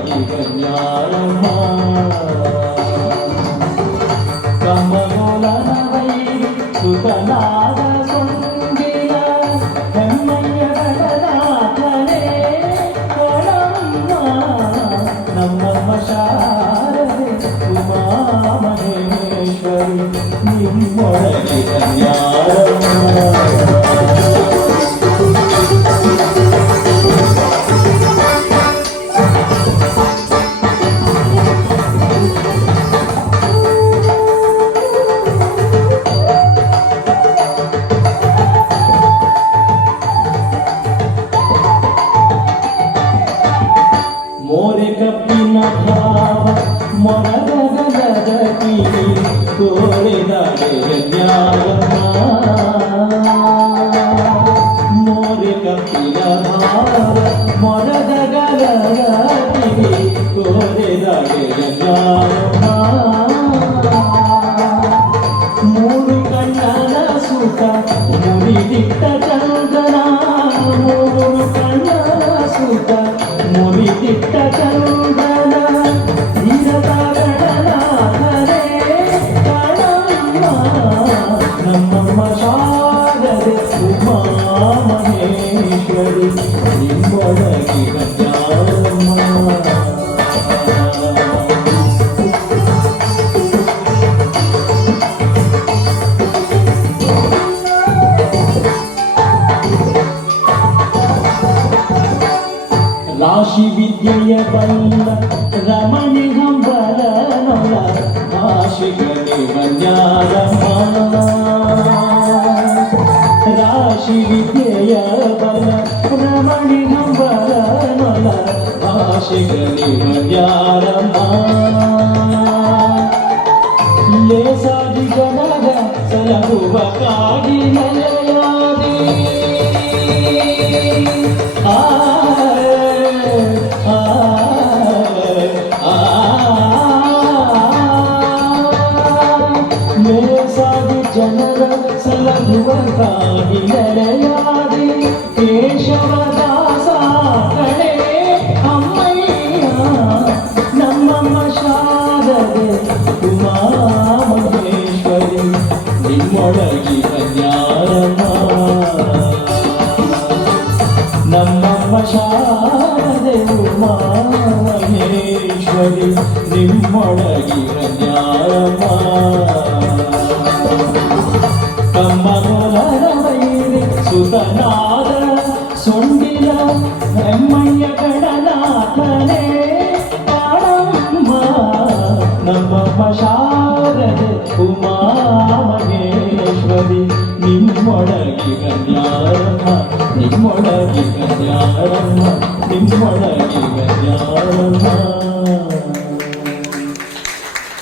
ನಿಮ್ಮೊಳಗಿ ಕನ್ಯಾರಮ್ಮ ಕಮ್ಮಗೋಲನ ವೈರಿ ಸುತನಾದ ಸೊಂಗಿಯ ಹೆಮ್ಮಯ್ಯ ಗಣನಾಥನೇ ಕೊಡಮ್ಮ ನಮ್ಮಮ್ಮ ಶಾರದೆ ಉಮಾ ಮಹೇಶ್ವರಿ ನಿಮ್ಮೊಳಗಿ ಕನ್ಯಾರಮ್ಮ ಮೋರೆ ಕಪ್ಪಿನ ಭಾವ ಮೊರದ ಗದಗತಿ ತೋರಿದ ಜ್ಞಾನಮ್ಮ ಮೋರೆ ಕಪ್ಪಿನ ಭಾವ ಮೊರದ ಗದಗತಿ ತೋರಿದ ಜ್ಞಾನಮ್ಮ ಮೂರು ಕಣ್ಣನ ಸುಖ ಮುರಿದಿಟ್ಟ ಚಂದನ ಮೂರು ಕಣ್ಣನ ಸುಖ ಮುರಿದಿಟ್ಟ ಚಂದನ ಧೀರತ ಗಣನಾಥನೇ ಕಣಮ್ಮ ನಮ್ಮಮ್ಮ ಶಾರದೆ ಉಮಾ ಮಹೇಶ್ವರಿ ನಿಮ್ಮೊಳಗಿ ಕನ್ಯಾರಮ್ಮ ರಾಶಿ ವಿದ್ಯೆಯ ಬಲ್ಲ ರಮಣಿ ಹಂಬಲ ನೊಲ ಭಾಷೆಗಳೇ ಬಂಜಾರಮ್ಮ ರಾಶಿ ವಿದ್ಯೆಯ ಬಲ್ಲ ರಮಣಿ ಹಂಬಲ ನೊಲ ಭಾಷೆಗಳೇ ಬಂಜಾರಮ್ಮ ಲೇಸಾಗಿ ಜನಗ ಸಲಹುವ ಕಾಗಿ ನೆಲೆಯಾದಿ ಜನರ ಸಲಹುವಗಾಗಿ ನೆಲೆಯಾದಿ ಕೇಶವದಾಸ ಕಡೆ ಅಮ್ಮಯ್ಯ ನಮ್ಮಮ್ಮ ಶಾರದೆ ಉಮಾ ಮಹೇಶ್ವರಿ ನಿಮ್ಮೊಳಗಿ ಕನ್ಯಾರಮ್ಮ ನಮ್ಮಮ್ಮ ಶಾರದೆ ಉಮಾ ಮಹೇಶ್ವರಿ ನಿಮ್ಮೊಳಗಿ ಕನ್ಯಾರಮ್ಮ ಕಮ್ಮಗೋಲನ ವೈರಿ ಸುತನಾದ ಸೊಂಡಿಲ ಹೆಮ್ಮಯ್ಯ ಗಣನಾಥನೇ ಕಾಣಮ್ಮ ನಮ್ಮಮ್ಮ ಶಾರದೆ ಉಮಾ ಮಹೇಶ್ವರಿ ನಿಮ್ಮೊಳಗಿ ಕನ್ಯಾರಮ್ಮ ನಿಮ್ಮೊಳಗಿ ಕನ್ಯಾರಮ್ಮ ನಿಮ್ಮೊಳಗಿ ಕನ್ಯಾರಮ್ಮ